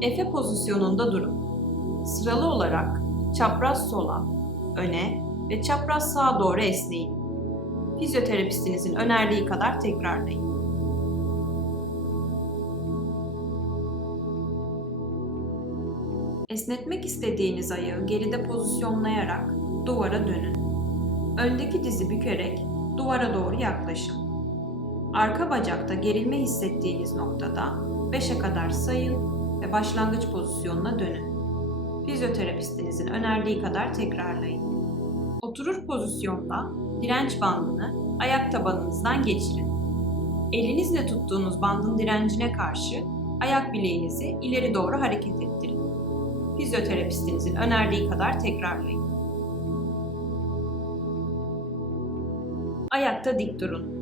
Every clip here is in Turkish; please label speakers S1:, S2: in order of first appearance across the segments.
S1: Efe pozisyonunda durun. Sıralı olarak çapraz sola, öne ve çapraz sağa doğru esneyin. Fizyoterapistinizin önerdiği kadar tekrarlayın. Esnetmek istediğiniz ayağı geride pozisyonlayarak duvara dönün. Öndeki dizi bükerek duvara doğru yaklaşın. Arka bacakta gerilme hissettiğiniz noktada 5'e kadar sayın ve başlangıç pozisyonuna dönün. Fizyoterapistinizin önerdiği kadar tekrarlayın. Oturur pozisyonda direnç bandını ayak tabanınızdan geçirin. Elinizle tuttuğunuz bandın direncine karşı ayak bileğinizi ileri doğru hareket ettirin. Fizyoterapistinizin önerdiği kadar tekrarlayın. Ayakta dik durun.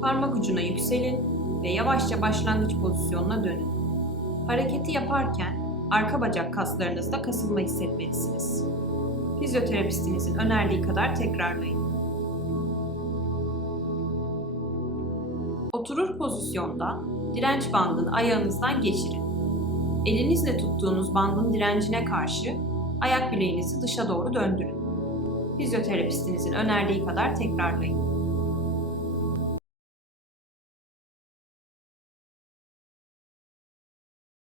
S1: Parmak ucuna yükselin ve yavaşça başlangıç pozisyonuna dönün. Hareketi yaparken arka bacak kaslarınızda kasılma hissetmelisiniz. Fizyoterapistinizin önerdiği kadar tekrarlayın. Oturur pozisyonda direnç bandını ayağınızdan geçirin. Elinizle tuttuğunuz bandın direncine karşı ayak bileğinizi dışa doğru döndürün. Fizyoterapistinizin önerdiği kadar tekrarlayın.